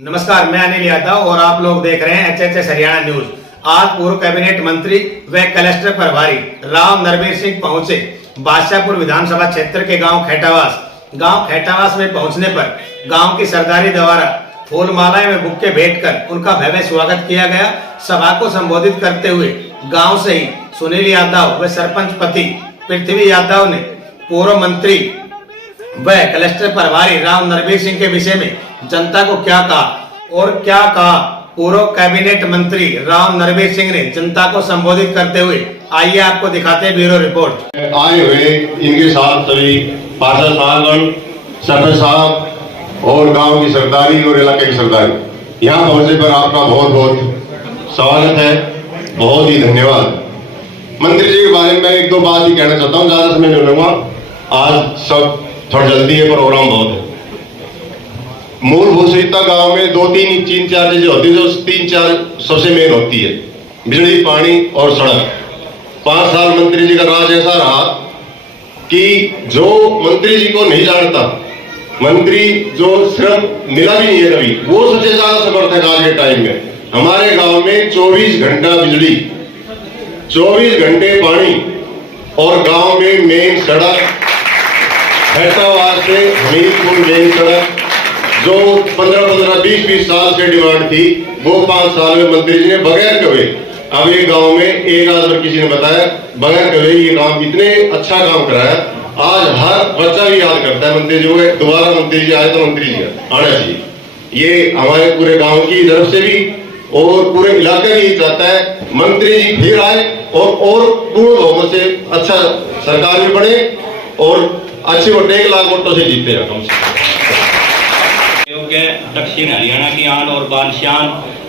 नमस्कार, मैं अनिल यादव और आप लोग देख रहे हैं एचएचएस हरियाणा न्यूज। आज पूर्व कैबिनेट मंत्री व क्लस्टर प्रभारी राव नरबीर सिंह पहुंचे बादशाहपुर विधानसभा क्षेत्र के गांव खैटावास में पहुंचने पर गांव की सरदारी द्वारा फूल मालाएं व बुक्के भेंट कर उनका भव्य स्वागत किया गया। सभा को संबोधित करते हुए गांव से ही सुनील यादव व सरपंच पति पृथ्वी यादव ने पूर्व मंत्री व क्लस्टर प्रभारी राव नरबीर सिंह के विषय में जनता को क्या कहा और क्या कहा। पूर्व कैबिनेट मंत्री राव नरबीर सिंह ने जनता को संबोधित करते हुए आइए आपको दिखाते हैं ब्यूरो रिपोर्ट। आए हुए इनके साथ सभी पार्षद साहबगण, सरपंच साहब और गांव की सरदारी और इलाके की सरदारी, यहाँ पहुंचने पर आपका बहुत बहुत स्वागत है, बहुत ही धन्यवाद। मंत्री जी के बारे में एक दो बात ही कहना चाहता हूँ, ज्यादा समय नहीं लूंगा। आज सब थोड़ा जल्दी है, प्रोग्राम बहुत है। मूलभूत सुविधा गांव में दो तीन चार चीजें होती है, जो तीन चार सबसे मेन होती है, बिजली, पानी और सड़क। 5 साल मंत्री जी का राज ऐसा रहा कि जो मंत्री जी को नहीं जानता, मंत्री जो श्रम मिला भी नहीं है कभी, वो सबसे ज्यादा समर्थ है आज के टाइम में। हमारे गांव में 24 घंटा बिजली, 24 घंटे पानी और गांव में मेन सड़क खैटावास से हमीरपुर मेन सड़क जो 15-20 साल से डिमांड थी, वो 5 साल में मंत्री जी ने बगैर कहे, अब एक गांव में एक आध बार किसी ने बताया, बगैर कहे ये काम इतने अच्छा काम कराया। आज हर बच्चा भी याद करता है मंत्री जी को, दोबारा मंत्री जी आए तो मंत्री जी आना चाहिए। ये हमारे पूरे गांव की तरफ से भी और पूरे इलाके भी चाहता है मंत्री जी फिर आए और पूर्ण बहुमत से अच्छा सरकार भी बने और अच्छी वोट 1 लाख वोटों से जीते हैं कम से दक्षिण हरियाणा की आन और बादशाह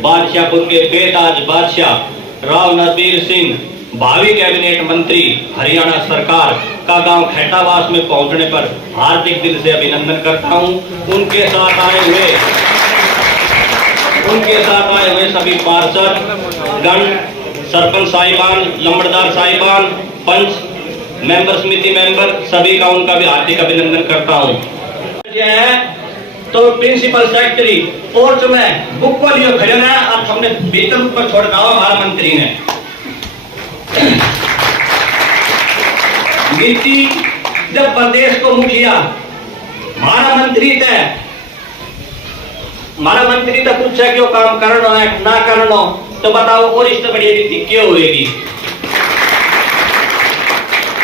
बादशाहपुर के बेताज बादशाह राव नरबीर सिंह भावी कैबिनेट मंत्री हरियाणा सरकार का गांव खैटावास में पहुंचने पर हार्दिक दिल से अभिनंदन करता हूं। उनके साथ आए हुए सभी पार्षद गण, सरपंच साहिबान, लंबड़दार साहिबान, पंच मेंबर, समिति मेंबर, सभी का उनका भी हार्दिक अभिनंदन करता हूं। तो प्रिंसिपल सेक्रेटरी और जो मैं बुक को लिए खड़े ना, अब हमने भीतर ऊपर छोड़ दिया हमारा मंत्री ने नीति। जब प्रदेश को मुखिया हमारा मंत्री तो पूछा क्यों काम करना है ना करना, तो बताओ और इस बड़ी नीति क्यों होगी।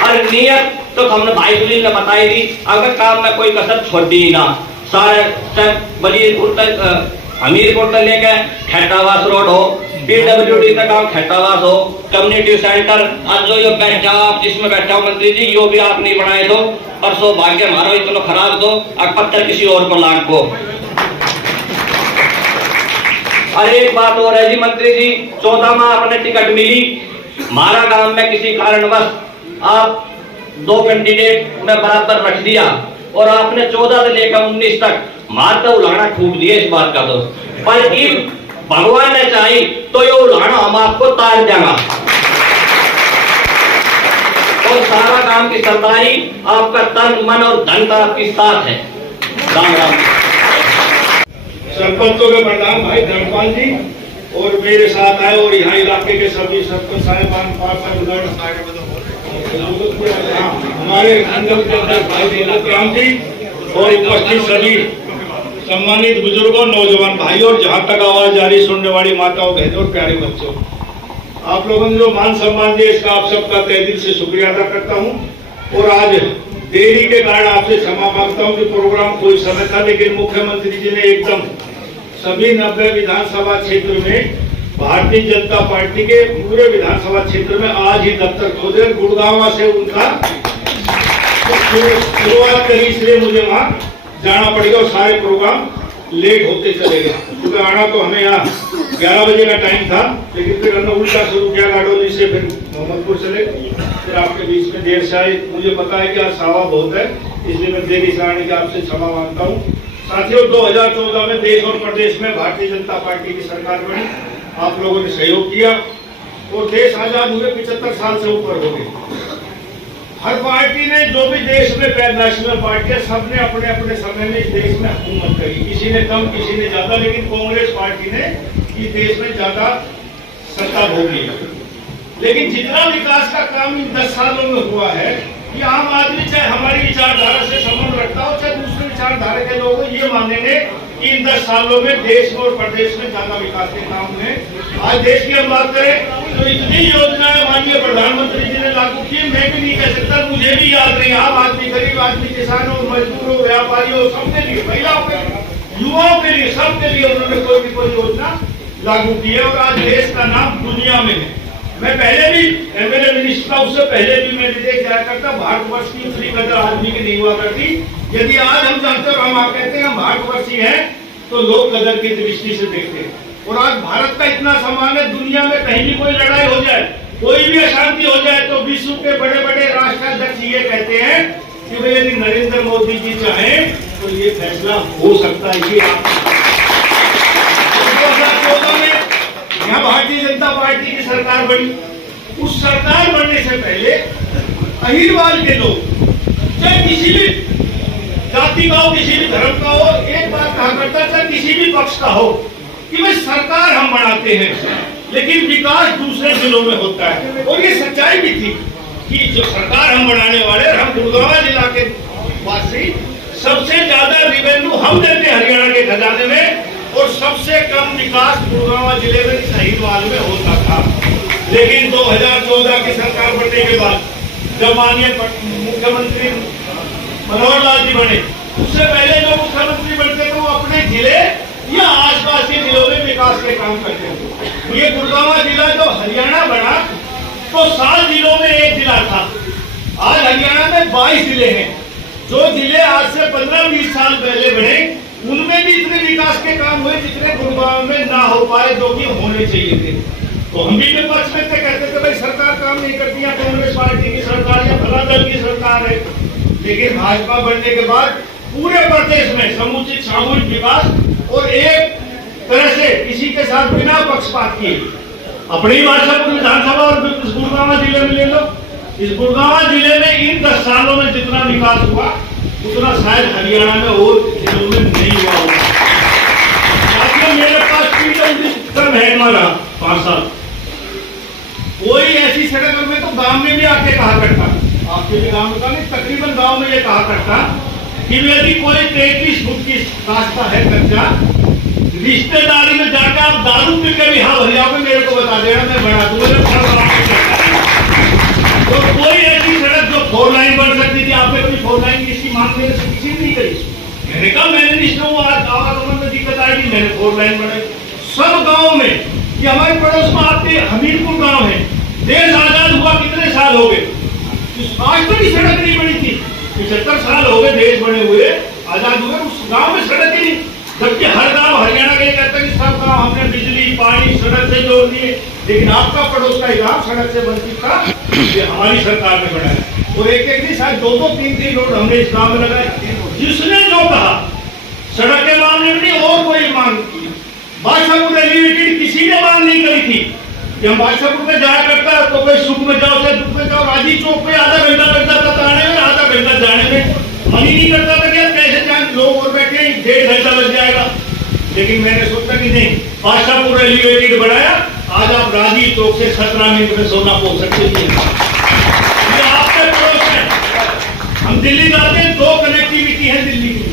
और नियत तो हमने भाई सुनील ने बताई थी, अगर काम में कोई कसर छोड़ दी ना, सारे हमीरपुर तक लेके खैटावास रोड हो, PWD तक काम खैटावास हो, कम्युनिटी सेंटर आज जो बैठा आप जिसमें बैठा हो मंत्री जी, यो भी आप नहीं बनाए दो, पर सौभाग्य हमारा इतना खराब दो, अब पत्थर किसी और को लाग को। और एक बात और है जी मंत्री जी, 14 में आपने टिकट मिली, हमारा गांव में किसी कारणवश आप 2 कैंडिडेट में बराबर रख दिया और आपने 14 से लेकर 19 तक मारता उलाना ठूक दिया इस बात का। तो पर भगवान ने चाही तो ये उलाना हम आपको तार देगा और सारा काम की सरदारी आपका तन मन और धन का आपके साथ है। राम राम। सरपंचों के प्रधान भाई धर्मपाल जी और मेरे साथ आए और यहाँ इलाके के सभी सरपंच साहिबान, हमारे भाई राम जी और उपस्थित सभी सम्मानित बुजुर्गों, नौजवान भाई और जहाँ तक आवाज जारी सुनने वाली माताओं, बहनों और प्यारे बच्चों, आप लोगों ने जो मान सम्मान दिया इसका आप सबका तहे दिल से शुक्रिया अदा करता हूँ। और आज देरी के कारण आपसे क्षमा मांगता हूँ कि प्रोग्राम कोई समय था, लेकिन मुख्यमंत्री जी ने एकदम सभी 90 विधानसभा क्षेत्र में भारतीय जनता पार्टी के पूरे विधानसभा क्षेत्र में आज ही दफ्तर खोले। गुड़गांव से उनका शुरुआत करी, इसलिए मुझे वहां जाना पड़ेगा और सारे प्रोग्राम लेट होते चले गए, क्योंकि आना तो हमें यहाँ 11 बजे का टाइम था, लेकिन फिर हमने उल्टा शुरू किया गाडोली से, फिर मोहम्मदपुर चले, फिर आपके बीच में देर से आए। मुझे पता है कि आज सावा बहुत है, इसलिए मैं देरी से आने की आपसे क्षमा मांगता हूँ। साथियों, 2014 में देश और प्रदेश में भारतीय जनता पार्टी की सरकार बनी, आप लोगों ने सहयोग किया और देश आजाद हुए 75 साल से ऊपर हो गए। हर पार्टी ने जो भी देश में नेशनल पार्टी है, सबने अपने अपने समय में इस देश में हुकूमत करी, किसी ने कम किसी ने ज्यादा, लेकिन कांग्रेस पार्टी ने इस देश में ज्यादा सत्ता भोगी। लेकिन जितना विकास का काम इन 10 सालों में हुआ है, ये आम आदमी चाहे हमारी विचारधारा से संबंध रखता हो चाहे दूसरे विचारधारा के लोग हो, ये मानेंगे कि इन 10 सालों में देश में और प्रदेश में ज्यादा विकास के काम हुए। आज देश की हम बात करें तो इतनी योजनाएं माननीय प्रधानमंत्री जी ने लागू की, मैं भी नहीं कह सकता, मुझे भी याद नहीं। आम आदमी, गरीब आदमी, किसानों, मजदूरों, व्यापारियों, सबके लिए, महिलाओं के लिए, युवाओं के लिए, सबके लिए उन्होंने कोई भी कोई योजना लागू की है और आज देश का नाम दुनिया में है। मैं पहले भी एमएलए मिनिस्टर था, उससे पहले भी मैं विदेश जाया करता, भारतवर्ष की उतनी कदर आदमी की नहीं हुआ करती। यदि आज हम जानते और हम आप कहते हैं हम भारतवर्षी हैं, तो लोग कदर की दृष्टि से देखते हैं। और आज भारत का इतना सम्मान है, दुनिया में कहीं भी कोई लड़ाई हो जाए, कोई भी अशांति हो जाए, तो विश्व के बड़े बड़े राष्ट्राध्यक्ष ये कहते हैं कि भाई यदि नरेंद्र मोदी जी चाहें तो ये फैसला हो सकता है। ये 2014 में यहाँ भारतीय जनता पार्टी की सरकार बनी। उस सरकार बनने से पहले अहिरवाल के लोग, चाहे किसी भी जाति का हो, किसी भी धर्म का हो, एक बात कहा करता था, किसी भी पक्ष का हो, कि भाई सरकार हम बनाते हैं लेकिन विकास दूसरे जिलों में होता है। और ये सच्चाई भी थी कि जो सरकार हम बनाने वाले, हम गुड़गांव जिला के वासी, सबसे ज्यादा रेवेन्यू हम देते हरियाणा के खजाने में और सबसे कम विकास गुड़गांव जिले में शहीदवाल में होता था। लेकिन 2014 की सरकार बनने के बाद जब माननीय मुख्यमंत्री मनोहर लाल जी बने, उससे पहले जो मुख्यमंत्री बनते थे वो अपने जिले या आसपास के जिलों में विकास के काम करते थे। ये गुड़गांव जिला जो हरियाणा बना तो 7 जिलों में एक जिला था। आज हरियाणा में 22 जिले हैं। जो जिले आज से 15-20 साल पहले बने, उनमें भी इतने विकास के काम हुए जितने गुड़गांव में ना हो पाए, जो कि होने चाहिए थे। तो हम भी विपक्ष में कहते थे भाई सरकार काम नहीं करती है, कांग्रेस पार्टी की सरकार या फला दल की सरकार है। लेकिन भाजपा बनने के बाद पूरे प्रदेश में समुचित सामूहिक विकास और एक तरह से किसी के साथ बिना पक्षपात किए, अपनी बादशाहपुर विधानसभा और इस गुड़गांव जिले में ले लो, इस गुड़गांव जिले में इन 10 सालों में जितना विकास हुआ उतना शायद हरियाणा में और जिलों में नहीं हुआ होगा। साथियों, मेरे पास है हमारा 5 साल, कोई ऐसी सड़क में तो गांव में भी आके कहा करता, आपके भी गांव में का नहीं, तकरीबन गांव में ये कहा करता कि यदि कोई 33 फुट की रास्ता है कच्चा, रिश्तेदारी में जाकर आप दारू पी के भी हाँ भर जाओगे, मेरे को बता देना, मैं बना दूंगा। तो कोई ऐसी सड़क जो 4 लाइन बन सकती थी, आपने कोई 4 लाइन की मांग मेरे से किसी ने नहीं करी। मैंने कहा मैं मिनिस्टर हूँ, आज आवागमन में दिक्कत आएगी, मैंने 4 लाइन बनाई सब गाँव में। कि हमारे पड़ोस में आपके हमीरपुर गाँव है, देश आजाद हुआ कितने साल हो गए, आज तक ही सड़क नहीं बनी थी। 75 साल हो गए देश बने हुए, आजाद हुए, उस गांव में सड़क ही नहीं। जबकि हर गांव हरियाणा के कहता है कि सब गांव हमने बिजली पानी सड़क से जोड़ दिए, लेकिन आपका पड़ोस का गांव सड़क से वंचित था, ये हमारी सरकार ने बनाया। और एक नहीं साथ 2-2, 3-3 रोड हमने इस गांव में लगाए। जिसने जो कहा सड़क के मामले में नहीं और कोई मांग की, बादशाहपुर एलिवेटेड किसी ने मांग नहीं करी थी कि हम बादशाहपुर में जाया करता तो कोई सुख में जाओ चाहे दुख में जाओ, राजी चौक पे आधा घंटा लगता था आने में, आधा घंटा जाने में, मन ही नहीं करता था कि कैसे जाए, लोग और बैठे 1.5 घंटा लग जाएगा। लेकिन मैंने सोचा कि नहीं, बादशाहपुर एलिवेटेड बनाया, आज आप राजी चौक से 17 मिनट में सोना पहुंच सकते हैं। ये आपके पड़ोस है। हम दिल्ली जाते हैं, 2 कनेक्टिविटी है दिल्ली की,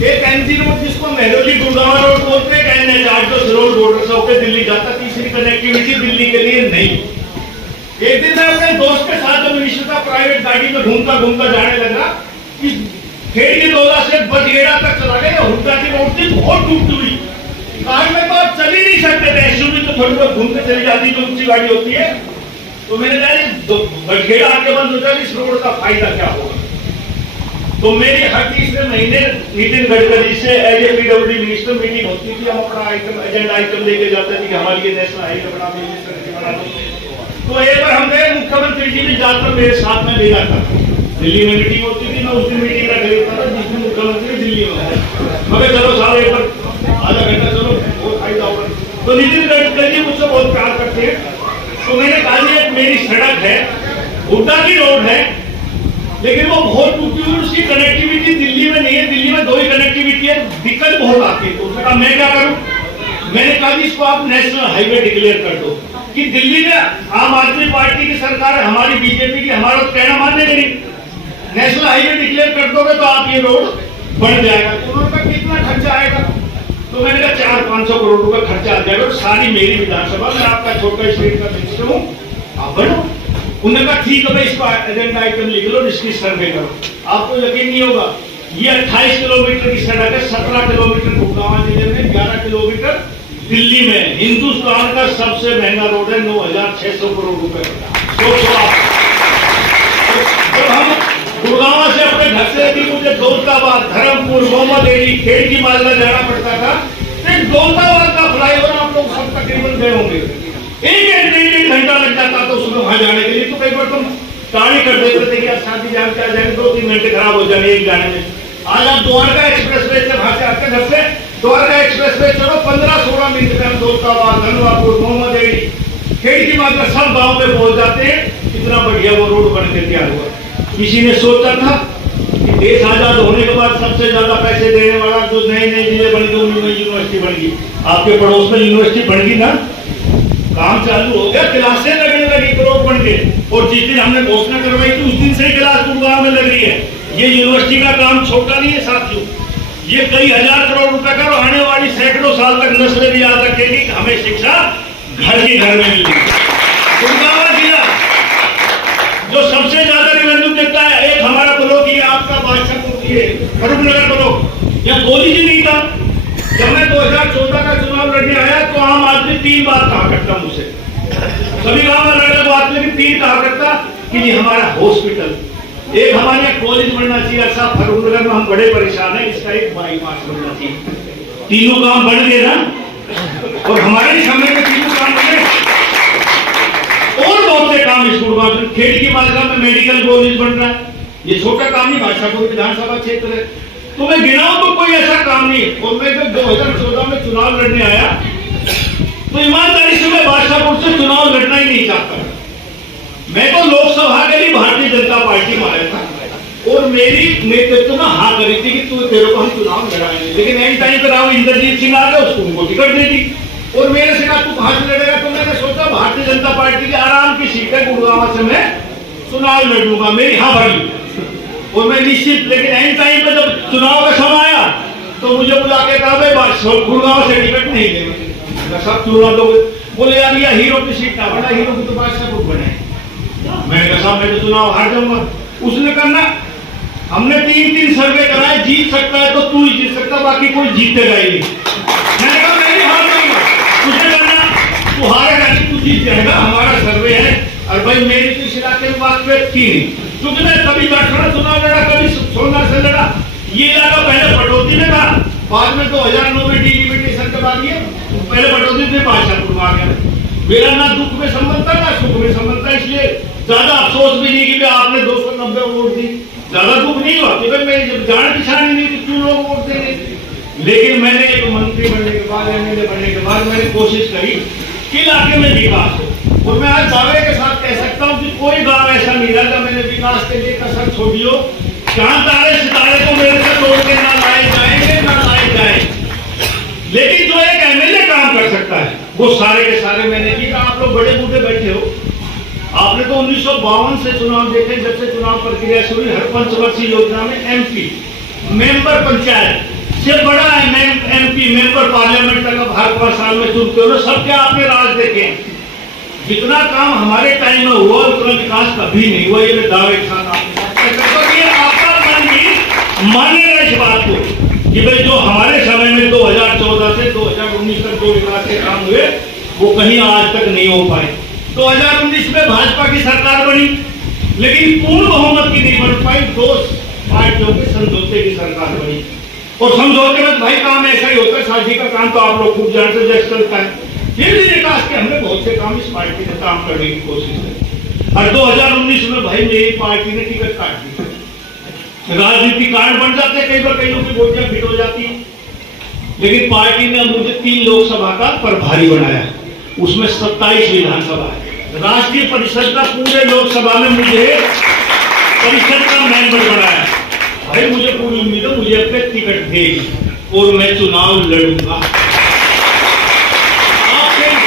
एक एमजी रोड जिसको मेहरौली गुड़गांव रोड बोलते हैं, NH8 जो सिरोल रोड से होकर दिल्ली जाता, तीसरी कनेक्टिविटी दिल्ली के लिए नहीं। एक दिन मैं अपने दोस्त के साथ जब मिनिस्टर का प्राइवेट गाड़ी में घूमता जाने लगा कि खेड़ी डोला से बजगेड़ा तक चला गया, हुड्डा की रोड थी बहुत टूटी हुई, कार में तो आप चल ही नहीं सकते थे, एसयूवी तो थोड़ी बहुत घूम के चली जाती जो ऊंची गाड़ी होती है। तो मैंने कहा बजगेड़ा आके बंद हो जाए, इस रोड का फायदा क्या होगा। तो मेरी हर तीसरे महीने नितिन गडकरी से as a PWD minister meeting होती थी, हम अपना एजेंडा आइटम लेके जाते थे कि हमारे लिए नेशनल हाईवे बना दो। तो एक बार हम गए, मुख्यमंत्री जी ने जाकर मेरे साथ में भेजा था, दिल्ली में मीटिंग होती थी, मैं उस दिन मीटिंग रख लेता था जिसमें मुख्यमंत्री दिल्ली में, मगर चलो साहब एक बार आधा घंटा चलो बहुत फायदा होगा। तो नितिन गडकरी जी मुझसे बहुत प्यार करते हैं, तो मैंने कहा एक मेरी सड़क है, हुड्डा की रोड है, लेकिन वो बहुत टूटी हुई, उसकी कनेक्टिविटी दिल्ली में नहीं है, दिल्ली में 2 ही कनेक्टिविटी है, दिक्कत बहुत आती है। तो उसने कहा मैं क्या करूं, मैंने कहा कि इसको आप नेशनल हाईवे डिक्लेयर कर दो कि दिल्ली में आम आदमी पार्टी की सरकार है, हमारी बीजेपी की, हमारा तो कहना मानने नहीं, नेशनल हाईवे डिक्लेयर कर दोगे तो आप ये रोड बन जाएगा। तो उन्होंने कहा कितना खर्चा आएगा, तो मैंने कहा 400-500 करोड़ रुपए खर्चा आ जाएगा, सारी मेरी विधानसभा में, आपका छोटा स्टेट का मिनिस्टर हूँ, आप बनो। उन्होंने कहा ठीक है भाई, इसको एजेंडा आइटम लिख लो, इसकी सर्वे करो। आपको यकीन नहीं होगा, ये 28 किलोमीटर की सड़क है, 17 किलोमीटर गुड़गांव जिले में, 11 किलोमीटर दिल्ली में। हिंदुस्तान का सबसे महंगा रोड है, 9,600 करोड़ रुपए। सोचो आप, जब हम गुड़गांव से अपने घर से भी मुझे दौलताबाद, धर्मपुर, मोहम्मद अली, खेड़ की माजरा जाना पड़ता था, तो दौलताबाद का फ्लाईओवर आप लोग सब तकरीबन गए होंगे, एक 1.5 घंटा लग जाता था उसमें वहां जाने के लिए। तो कई बार तुम ताड़ी कर देते थे कि आज शादी जान के आ जाएंगे, 2-3 घंटे खराब हो जाने एक जाने में। आज आप द्वारका एक्सप्रेस वे से वहां से आते घर से द्वारका एक्सप्रेस वे चलो 15-16 मिनट में हम दौलताबाद, धनवापुर, मोहम्मद अली, खेड़ की माजरा सब गाँव में पहुंच जाते हैं। इतना बढ़िया वो रोड बन के तैयार हुआ। किसी ने सोचा था कि देश आजाद होने के बाद सबसे ज्यादा पैसे देने वाला जो नए जिले बन गए, उनमें यूनिवर्सिटी बन गई। आपके पड़ोस में यूनिवर्सिटी बन गई ना, काम चालू हो गया, क्लासें लगने लगी, करोड़ बन गए। और जिस दिन हमने घोषणा करवाई थी उस दिन से ही क्लास गुड़गांव में लग रही है। ये यूनिवर्सिटी का काम छोटा नहीं है साथियों, ये कई हजार करोड़ रुपए का, और आने वाली सैकड़ों साल तक नस्लें भी याद रखेगी कि हमें शिक्षा घर के घर में मिली। गुड़गांव जिला जो सबसे ज्यादा रेवेन्यू देता है, एक हमारा ब्लॉक ही आपका बादशाहपुर, ये फरूखनगर ब्लॉक, यहाँ गोदी जी नहीं था। जब मैं 2014 का चुनाव लड़ने आया तो आम आदमी 3 बात कहा करता मुझसे, सभी गांव में लड़ने को आदमी लेकिन 3 कहा करता कि जी हमारा हॉस्पिटल, एक हमारे यहाँ कॉलेज बनना चाहिए। अच्छा फरूखनगर में हम बड़े परेशान हैं, इसका एक बाईपास बनना चाहिए। तीनों काम बन गए ना, और हमारे समय में तीनों काम बने। और बहुत से काम इस गुड़गांव में, खेड़ की माजरा में मेडिकल कॉलेज बन रहा है, ये छोटा काम नहीं, बादशाहपुर विधानसभा क्षेत्र है। तो मैं गिनाऊं तो कोई ऐसा काम नहीं। और मैं जब 2014 में चुनाव लड़ने आया तो ईमानदारी से मैं बादशाहपुर से चुनाव लड़ना ही नहीं चाहता। मैं तो लोकसभा के लिए भारतीय जनता पार्टी में आया था, और मेरी नेतृत्व में हाँ करी थी कि तू तेरे को हम चुनाव लड़ाएंगे। लेकिन एंड टाइम पर राव इंद्रजीत सिंह आ गए, उसको उनको टिकट दे दी, और मेरे से कहा तू कहां से लड़ेगा। तो मैंने सोचा भारतीय जनता पार्टी की आराम की सीट है, गुड़गांव से मैं चुनाव लड़ूंगा, मेरी हाँ भरी, और मैं निश्चित। लेकिन एंड टाइम पे जब चुनाव का समय आया तो मुझे बुला के कहा भाई गुड़गांव से टिकट नहीं देंगे, सब चुना दोगे। बोले यार ये हीरो की सीट ना बना, हीरो की तो बादशाहपुर बने। मैंने कहा साहब मैं तो चुनाव हार जाऊंगा। उसने करना, हमने 3 सर्वे कराए, जीत सकता है तो तू ही जीत सकता, बाकी कोई जीतेगा ही नहीं। मैंने कहा मैं नहीं हार जाऊंगा, तुझे करना, तू हारेगा नहीं, तू जीत जाएगा, हमारा सर्वे है। और भाई मेरी तो इस इलाके में बात थी नहीं, क्योंकि मैं कभी जाटखंडा चुनाव लड़ा, कभी सोमनाथ से लड़ा। ये इलाका पहले पटौदी में था, बाद में 2009 में डिलिमिटेशन के बाद ये पहले पटौदी से बादशाहपुर में आ गया। मेरा ना दुख में संबंध था ना सुख में संबंध था, इसलिए ज्यादा अफसोस भी नहीं कि आपने 290 वोट दी, ज्यादा दुख नहीं हुआ कि भाई मेरी जब जान पहचान नहीं थी क्यों लोग वोट देंगे। लेकिन मैंने एक मंत्री बनने के बाद, एमएलए बनने के बाद मैंने कोशिश करी कि इलाके में विकास हो। और मैं आज दावे के साथ कह सकता हूँ कि कोई गांव ऐसा नहीं रहा जब मैंने विकास के लिए कसर छोड़ी हो, जहां तारे सितारे को मेरे से तोड़ के ना लाए जाएंगे ना लाए जाए। लेकिन जो एक एमएलए काम कर सकता है वो सारे के सारे मैंने किया। आप लोग बड़े बूढ़े बैठे हो, आपने तो 1952 से चुनाव देखे, जब से चुनाव प्रक्रिया शुरू हुई। हर पंचवर्षीय योजना में एमपी मेंबर पंचायत से बड़ा एमपी मेंबर पार्लियामेंट तक अब हर 5 साल में चुनते हो। सबके आपने राज देखे, जितना काम हमारे टाइम में हुआ उतना विकास कभी नहीं हुआ। ये मैं दावे के साथ आपका मन भी मानेगा इस बात को कि भाई जो हमारे समय में 2014 से 2019 तक जो विकास के काम हुए वो कहीं आज तक नहीं हो पाए। 2019 में भाजपा की सरकार बनी, लेकिन पूर्ण बहुमत की नहीं बन पाई, 2 पार्टियों के समझौते की सरकार बनी। और समझौते में भाई काम ऐसा ही होता है, साझी का काम तो आप लोग खूब जानते हैं जैसे चलता है। फिर भी विकास के हमने बहुत से काम इस पार्टी ने काम करने की कोशिश की। और 2019 में भाई मेरी पार्टी ने टिकट काट दी। राजनीति कार्ड बन जाते, कई बार कईयों की वोटियां फिट हो जाती, लेकिन पार्टी ने मुझे 3 लोकसभा का प्रभारी बनाया, उसमें 27 विधानसभा है। राष्ट्रीय परिषद का पूरे लोकसभा में मुझे परिषद का मेंबर बनाया। भाई मुझे पूरी उम्मीद है मुझे अब तक टिकट देगी और मैं चुनाव लड़ूंगा।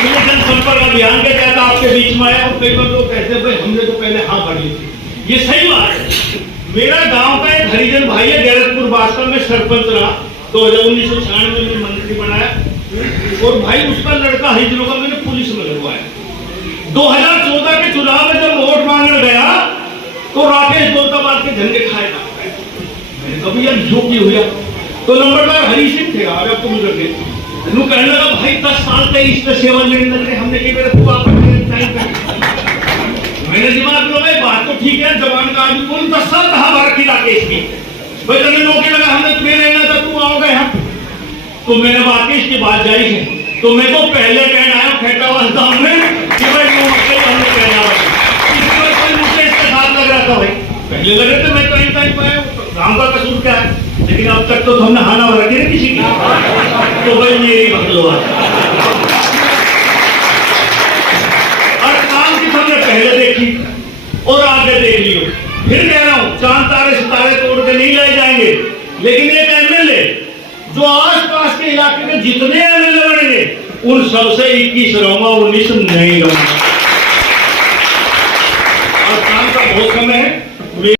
जनसंपर्क अभियान के तहत आपके बीच में आया और कई बार लोग कहते हैं भाई हमने तो पहले हाँ भर ली थी। ये सही बात है। मेरा गांव का एक हरिजन भाई है, गैरतपुर वास्तव में सरपंच रहा, 1996 में मंत्री बनाया और भाई उसका लड़का हरिजनों का मैंने पुलिस में लगवाया। 2014 के चुनाव में जब वोट मांगने गया तो राकेश दौलताबाद के झंडे खाए था। मैंने कभी यार जो की हुआ तो नंबरदार हरी सिंह थे, आगे आपको मुझे कहने लगा भाई 10 साल से इसमें सेवा लेने लगे हमने कई बार मैंने दिमाग में भाई बात तो ठीक है, जवान का आदमी बोल 10 साल कहाँ भारत की राकेश की भाई तभी नौकरी लगा हमने तुम्हें लेना था तू आओगे यहाँ। तो मैंने राकेश की बात जारी है तो मैं तो पहले कहना आया खेटावास गाँव में कि भाई हमने कहना मुझसे इसके साथ लग रहा था भाई पहले लग रहे थे मैं कहीं कहीं पाया गाँव का कसूर क्या है, लेकिन अब तक तो हमने हाना भर के किसी की तो भाई मेरी बदलवा और काम की हमने पहले देखी और आगे देख लियो। फिर कह रहा हूँ चांद तारे सितारे तोड़ के नहीं ले जाएंगे, लेकिन एक एमएलए जो आसपास के इलाके में जितने एमएलए बनेंगे उन सबसे 21 रहूंगा, 19 नहीं रहूंगा।